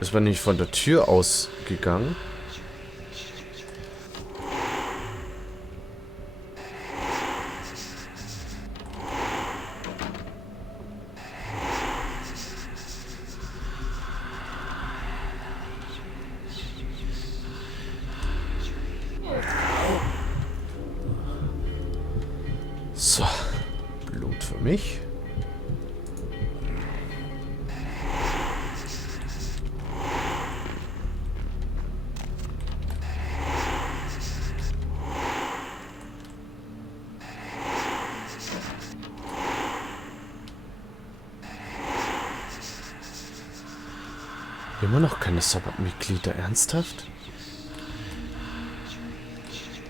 Ist man nicht von der Tür ausgegangen? So, Blut für mich. Immer noch keine Sabbatmitglieder, ernsthaft?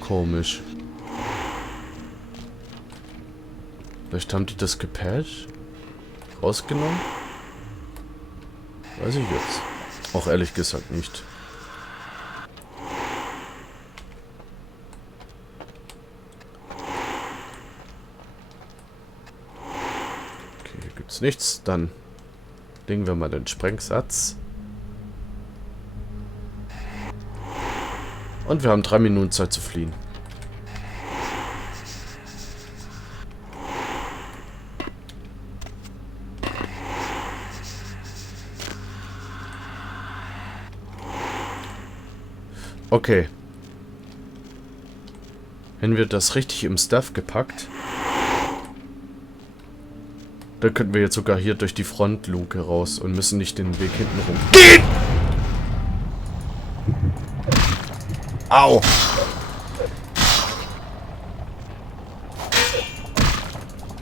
Komisch. Vielleicht haben die das Gepatcht rausgenommen? Weiß ich jetzt. Auch ehrlich gesagt nicht. Okay, hier gibt's nichts. Dann legen wir mal den Sprengsatz. Und wir haben 3 Minuten Zeit zu fliehen. Okay. Wenn wir das richtig im Stuff gepackt, dann könnten wir jetzt sogar hier durch die Frontluke raus und müssen nicht den Weg hinten rum gehen! Au!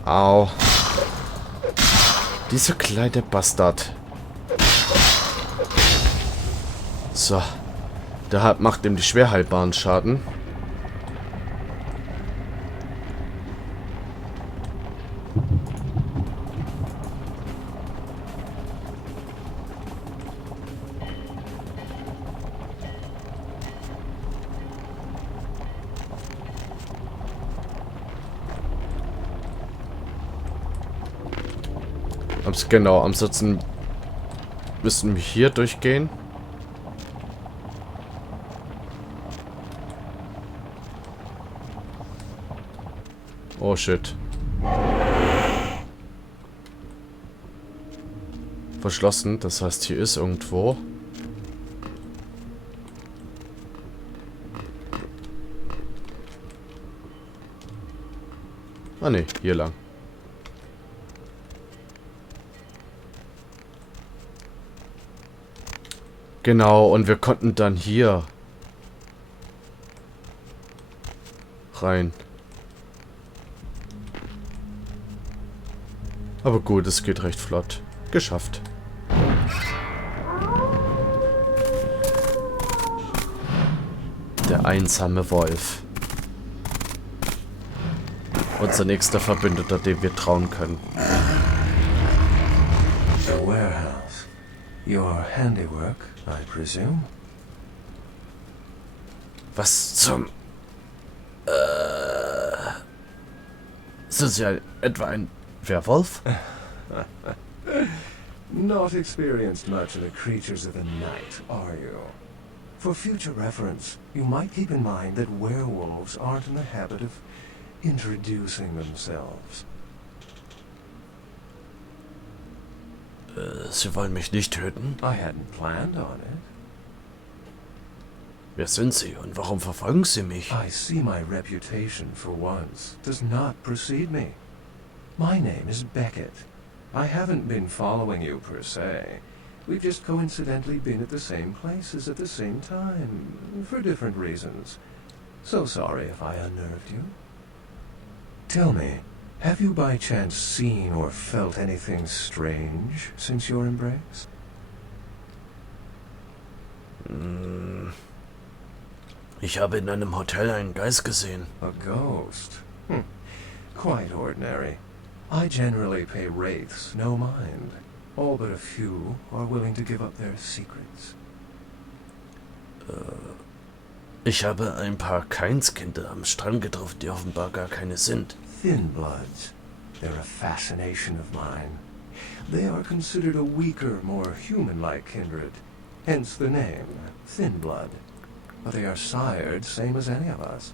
Au! Dieser kleine Bastard. So. Der macht ihm die schwer heilbaren Schaden. Genau, ansonsten müssen wir hier durchgehen. Oh shit. Verschlossen, das heißt hier ist irgendwo. Ah ne, hier lang. Genau, und wir konnten dann hier rein. Aber gut, es geht recht flott. Geschafft. Der einsame Wolf. Unser nächster Verbündeter, dem wir trauen können. The warehouse. Your handiwork, I presume? Was zum... Sind Sie etwa ein Werwolf? Not experienced much in the creatures of the night, are you? For future reference, you might keep in mind that werewolves aren't in the habit of introducing themselves. Sie wollen mich nicht töten? I hadn't planned on it. Wer sind Sie und warum verfolgen Sie mich? I see my reputation, for once, does not precede me. My name is Beckett. I haven't been following you per se. We've just coincidentally been at the same places at the same time, for different reasons. So sorry if I unnerved you. Tell me, have you by chance seen or felt anything strange since your embrace? Ich habe in einem Hotel einen Geist gesehen. A ghost? Quite ordinary. I generally pay wraiths no mind. All but a few are willing to give up their secrets. Ich habe ein paar Kainskinder am Strand getroffen, die offenbar gar keine sind. Thin bloods. They're a fascination of mine. They are considered a weaker, more human-like kindred. hence the name, thin blood. But they are sired same as any of us.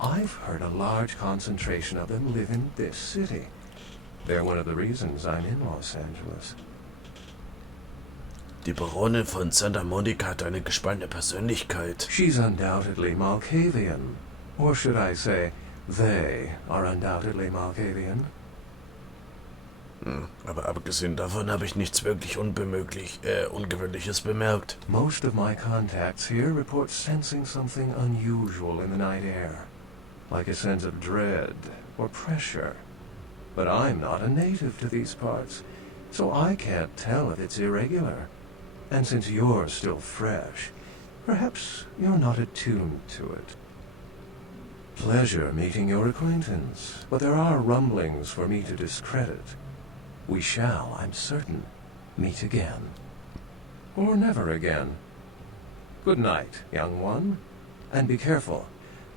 I've heard a large concentration of them live in this city. They're one of the reasons I'm in Los Angeles. Die Baronin von Santa Monica hat eine gespaltene Persönlichkeit. She's undoubtedly Malkavian. Or should I say, they are undoubtedly Malkavian. Aber abgesehen davon habe ich nichts wirklich Ungewöhnliches bemerkt. Most of my contacts here report sensing something unusual in the night air. Like a sense of dread or pressure. But I'm not a native to these parts, so I can't tell if it's irregular. And since you're still fresh, perhaps you're not attuned to it. Pleasure meeting your acquaintance, but there are rumblings for me to discredit. We shall, I'm certain, meet again. Or never again. Good night, young one. And be careful.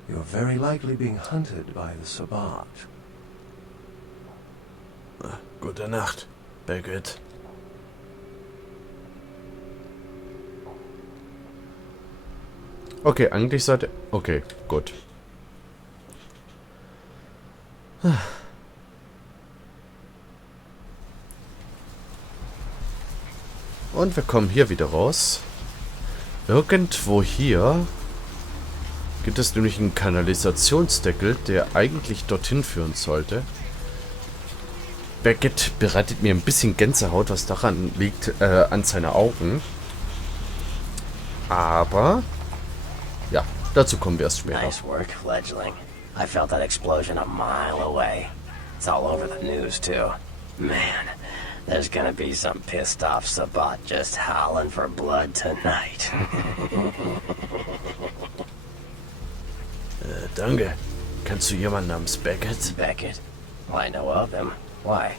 You're very likely being hunted by the Sabbat. Gute Nacht, Beckett. Okay, eigentlich sollte... Okay, gut. Und wir kommen hier wieder raus. Irgendwo hier gibt es nämlich einen Kanalisationsdeckel, der eigentlich dorthin führen sollte. Beckett bereitet mir ein bisschen Gänsehaut, was daran liegt, an seine Augen. Aber, ja, dazu kommen wir erst später. Nice work, fledgling. I felt that explosion a mile away. It's all over the news, too. Man, there's gonna be some pissed off Sabbat just howling for blood tonight. Danke. Kennst du jemanden namens Beckett? Beckett? Well, I know of him. Why?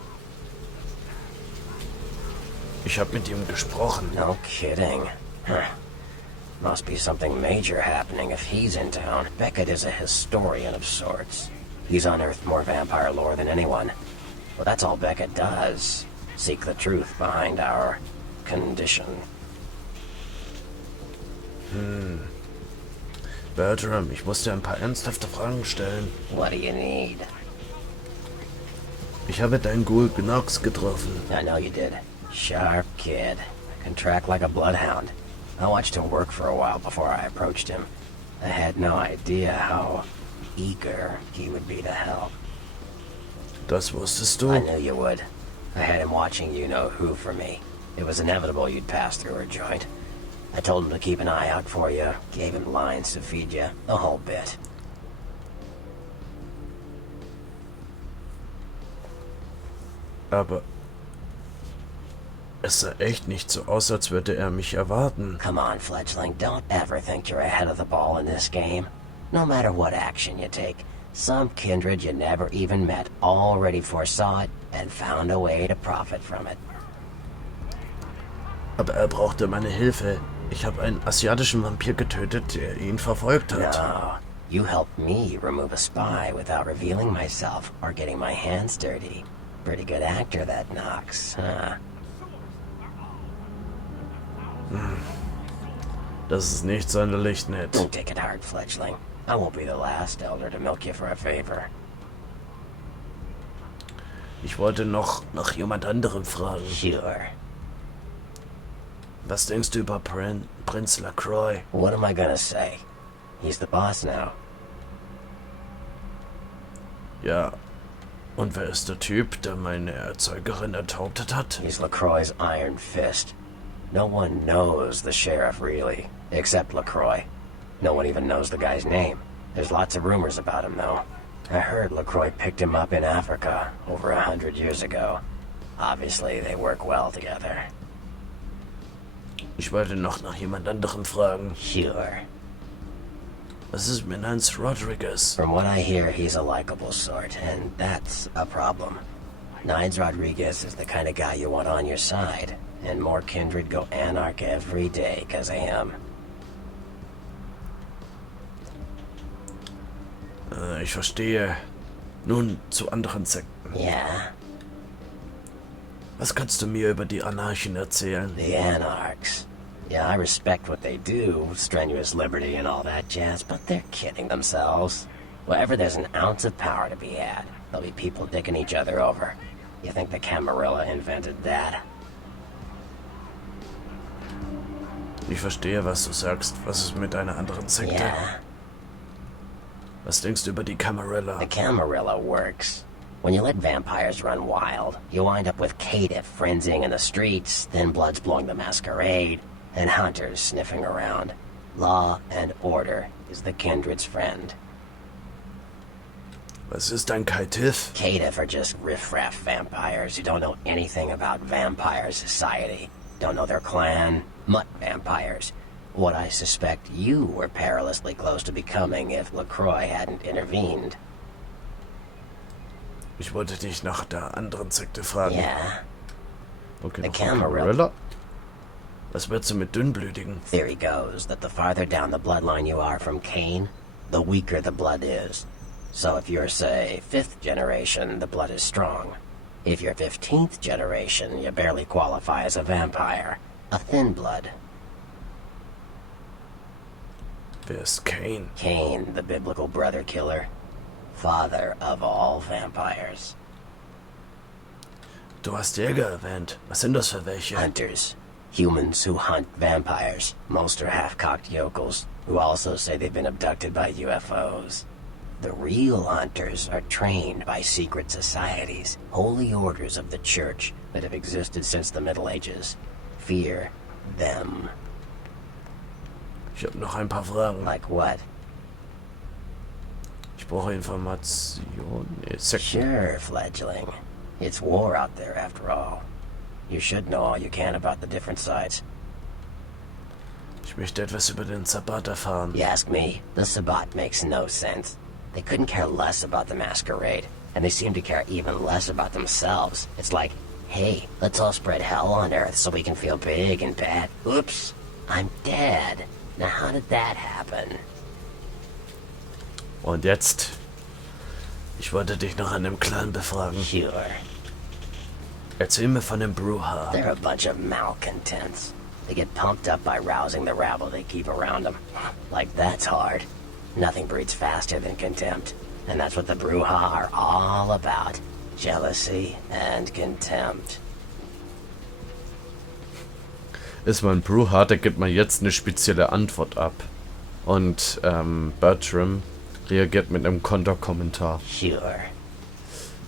Ich habe mit ihm gesprochen. No kidding. Huh. Must be something major happening if he's in town. Beckett is a historian of sorts. He's unearthed more vampire lore than anyone. Well, that's all Beckett does. Seek the truth behind our condition. Bertram, ich muss dir ein paar ernsthafte Fragen stellen. What do you need? Ich habe deinen Ghoul Knox getroffen. I know you did. Sharp kid. Can track like a bloodhound. I watched him work for a while before I approached him. I had no idea how eager he would be to help. Das wusstest du? I knew you would. I had him watching you-know-who for me. It was inevitable you'd pass through our joint. I told him to keep an eye out for you, gave him lines to feed you, the whole bit. Aber es sah echt nicht so aus, als würde er mich erwarten. Come on, fledgling, don't ever think you're ahead of the ball in this game. No matter what action you take, some kindred you never even met already foresaw it and found a way to profit from it. Aber er brauchte meine Hilfe. Ich habe einen asiatischen Vampir getötet, der ihn verfolgt hat. No, you helped me remove a spy without revealing myself or getting my hands dirty. Pretty good actor, that Knox, huh? Das ist nicht sonderlich nett. Don't take it hard, fledgling. I won't be the last elder to milk you for a favor. Ich wollte noch nach jemand anderem fragen. Sure. Was denkst du über Prinz LaCroix? What am I gonna say? He's the boss now. Ja. Und wer ist der Typ, der meine Erzeugerin enthauptet hat? He's LaCroix's iron fist. No one knows the sheriff, really, except LaCroix. No one even knows the guy's name. There's lots of rumors about him, though. I heard LaCroix picked him up in Africa over 100 years ago. Obviously, they work well together. Ich wollte noch nach jemand anderem fragen. Sure. Was ist mit Nance Rodriguez? From what I hear, he's a likable sort, and that's a problem. Nines Rodriguez is the kind of guy you want on your side, and more kindred go anarch every day because of him. Ich verstehe. Nun zu anderen Sekten. Yeah, Was kannst du mir über die Anarchen erzählen? the Anarchs. Yeah, I respect what they do, strenuous liberty and all that jazz, but they're kidding themselves. Wherever there's an ounce of power to be had, there'll be people dicking each other over. You think the Camarilla invented that? Ich verstehe, was du sagst. Was ist mit einer anderen Sekte? Yeah, Was denkst du über die Camarilla? the Camarilla works. When you let vampires run wild, you wind up with caitiff frenzying in the streets, thin bloods blowing the masquerade, and hunters sniffing around. Law and order is the kindred's friend. Was ist ein Caitiff? Caitiff are just riffraff vampires who don't know anything about vampire society. Don't know their clan. Mutt vampires. What I suspect you were perilously close to becoming if LaCroix hadn't intervened. Ich wollte dich nach der anderen Sekte fragen. Yeah, Okay, the noch ein Camarilla. Was wird sie mit Dünnblütigen? Theory goes that the farther down the bloodline you are from Cain, the weaker the blood is. So if you're, say, 5th generation, the blood is strong. If you're 15th generation, you barely qualify as a vampire. A thin blood. Wer ist Cain? Cain, the biblical brother killer. Father of all vampires. Du hast Jäger erwähnt. Was sind das für welche? Hunters. Humans who hunt vampires. Most are half-cocked yokels, who also say they've been abducted by UFOs. The real hunters are trained by secret societies, holy orders of the church that have existed since the Middle Ages. Fear them. Ich habe noch ein paar Fragen. Like what? Ich brauche Informationen. Sekten. Sure, fledgling. It's war out there after all. You should know all you can about the different sides. Ich möchte etwas über den Sabbat erfahren. You ask me, the Sabbat makes no sense. They couldn't care less about the masquerade, and they seem to care even less about themselves. It's like, hey, let's all spread hell on Earth so we can feel big and bad. Oops, I'm dead. Now how did that happen? Und jetzt? Ich wollte dich nach einem Clan befragen. Sure. Erzähl mir von dem Bruja. They're a bunch of malcontents. They get pumped up by rousing the rabble they keep around them. Like that's hard. Nothing breeds faster than contempt. And that's what the Bruja are all about. Jealousy and contempt. Ist man Bruja, da gibt man jetzt eine spezielle Antwort ab. Und Bertram reagiert mit einem Konterkommentar. Sure.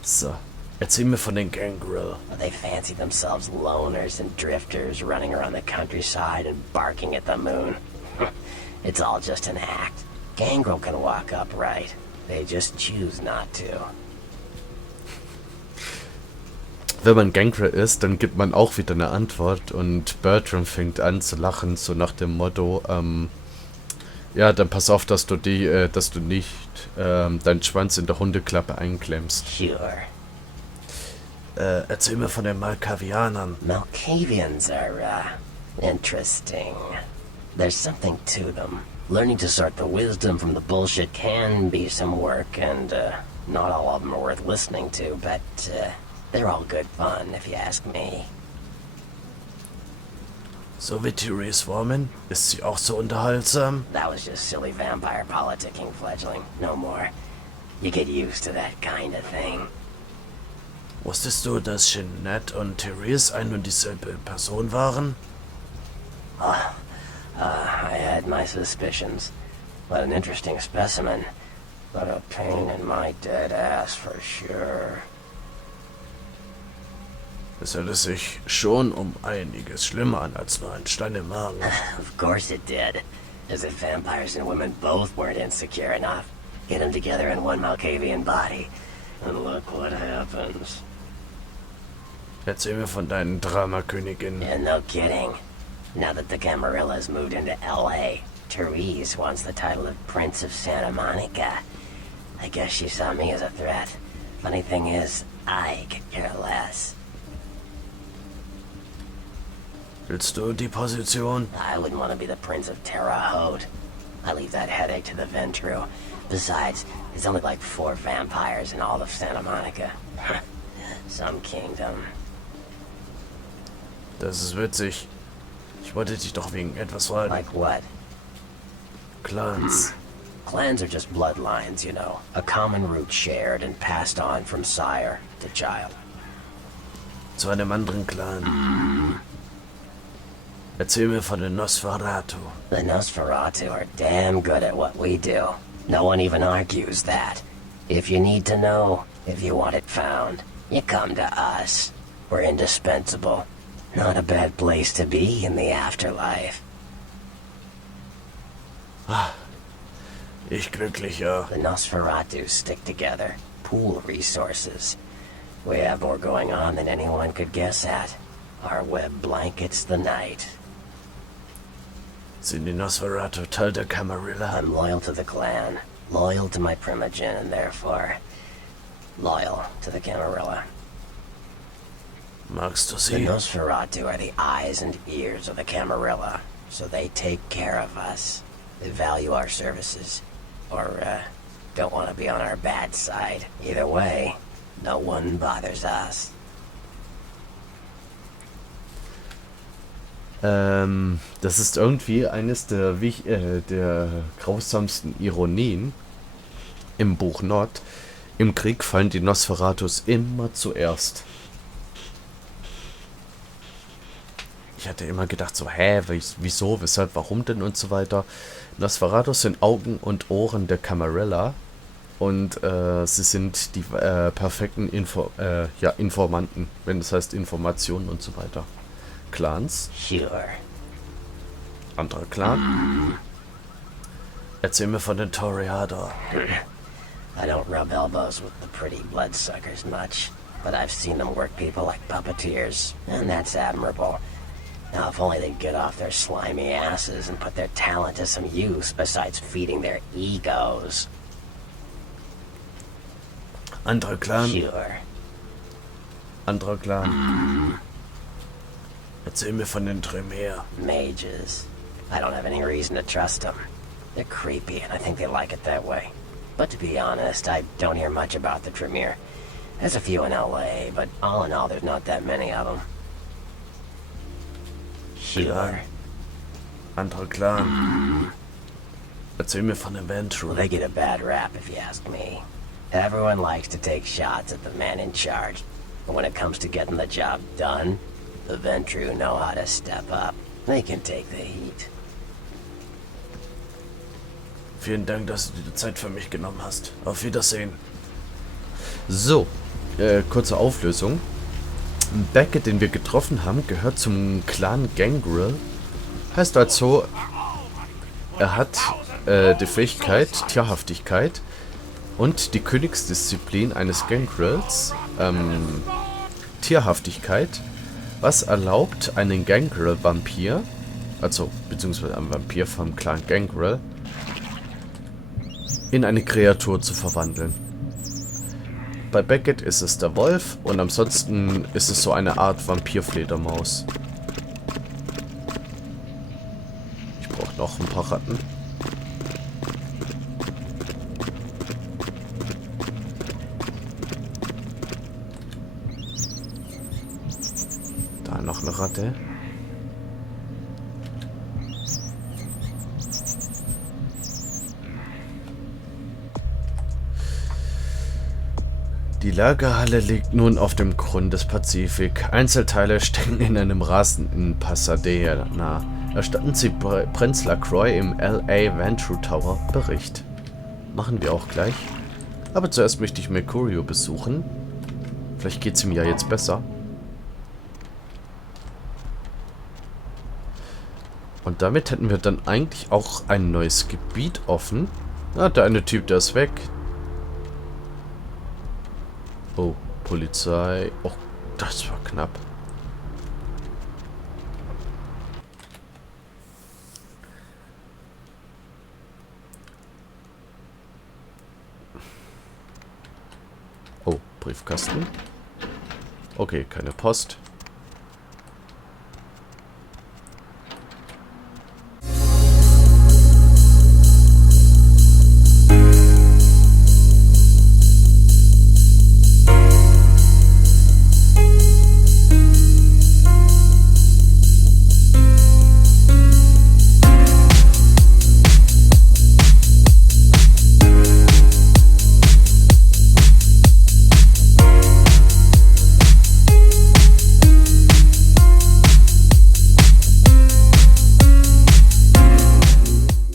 So. Erzähl mir von den Gangrel. They fancy themselves loners and drifters running around the countryside and barking at the moon. It's all just an act. Gangrel can walk upright. They just choose not to. Wenn man Gangrel ist, dann gibt man auch wieder eine Antwort und Bertram fängt an zu lachen, so nach dem Motto, ja, dann pass auf, dass du nicht deinen Schwanz in der Hundeklappe einklemmst. Sure. Erzähl mir von den Malkavianern. Malkavians are, interesting. There's something to them. Learning to sort the wisdom from the bullshit can be some work, and, not all of them are worth listening to, but, they're all good fun, if you ask me. So wie Therese Warman? Ist sie auch so unterhaltsam? That was just silly vampire politicking, fledgling. No more. You get used to that kind of thing. Wusstest du, dass Jeanette und Therese ein und dieselbe Person waren? I had my suspicions. What an interesting specimen. But a pain in my dead ass for sure. Es hörte sich schon um einiges schlimmer an als nur ein Stein im Magen. Of course it did. As if vampires and women both weren't insecure enough. Get them together in one Malkavian body. And look what happens. Erzähl mir von deinen Dramaköniginnen. Yeah, no kidding. Now that the Camarillas moved into L.A., Therese wants the title of Prince of Santa Monica. I guess she saw me as a threat. Funny thing is, I could care less. Willst du die Position? I wouldn't want to be the Prince of Terre Haute. I leave that headache to the Ventru. Besides, there's only like 4 vampires in all of Santa Monica. Some kingdom. Das ist witzig. Ich wollte dich doch wegen etwas fragen. Like what? Clans. Clans are just bloodlines, you know. A common root shared and passed on from sire to child. Zu einem anderen Clan. Erzähl mir von den Nosferatu. The Nosferatu are damn good at what we do. No one even argues that. If you need to know, if you want it found, you come to us. We're indispensable. Not a bad place to be in the afterlife. Ich glücklicher. The Nosferatu stick together, pool resources. We have more going on than anyone could guess at. Our web blankets the night. Sind die Nosferatu Teil der Camarilla? I'm loyal to the clan, loyal to my primogen, and therefore loyal to the Camarilla. Magst du The sie? Nosferatu are the eyes and ears of the Camarilla, so they take care of us. They value our services, or don't want to be on our bad side. Either way, no one bothers us. Das ist irgendwie eines der grausamsten Ironien im Buch Nord. Im Krieg fallen die Nosferatus immer zuerst. Ich hatte immer gedacht so, wieso, weshalb, warum denn und so weiter. Nosferatus sind Augen und Ohren der Camarilla und sie sind die perfekten Informanten, wenn das heißt Informationen und so weiter. Clans. Sure. Anderer Clan. Erzähl mir von den Toreador. I don't rub elbows with the pretty bloodsuckers much, but I've seen them work people like puppeteers, and that's admirable. Now, if only they'd get off their slimy asses and put their talent to some use besides feeding their egos. Anderer Clan. Sure. Anderer Clan. Erzähl mir von den Tremere. Mages. I don't have any reason to trust them. They're creepy, and I think they like it that way. But to be honest, I don't hear much about the Tremere. There's a few in LA, but all in all, there's not that many of them. Sure. Anderer Clan. Erzähl mir von den Well, Ventru. they get a bad rap, if you ask me. Everyone likes to take shots at the man in charge. But when it comes to getting the job done, the Ventru know how to step up. They can take the heat. Vielen Dank, dass du dir die Zeit für mich genommen hast. Auf Wiedersehen. So, kurze Auflösung. Beckett, den wir getroffen haben, gehört zum Clan Gangrel. Heißt also, er hat die Fähigkeit Tierhaftigkeit und die Königsdisziplin eines Gangrels, Tierhaftigkeit, was erlaubt, einen Gangrel-Vampir, also beziehungsweise einen Vampir vom Clan Gangrel, in eine Kreatur zu verwandeln. Bei Beckett ist es der Wolf und ansonsten ist es so eine Art Vampirfledermaus. Ich brauche noch ein paar Ratten. Da noch eine Ratte. Die Lagerhalle liegt nun auf dem Grund des Pazifik. Einzelteile stecken in einem rasenden Pasadena. Erstatten Sie Prinz LaCroix im L.A. Ventru Tower Bericht. Machen wir auch gleich. Aber zuerst möchte ich Mercurio besuchen. Vielleicht geht es ihm ja jetzt besser. Und damit hätten wir dann eigentlich auch ein neues Gebiet offen. Ah, der eine Typ, der ist weg. Oh, Polizei. Oh, das war knapp. Oh, Briefkasten. Okay, keine Post.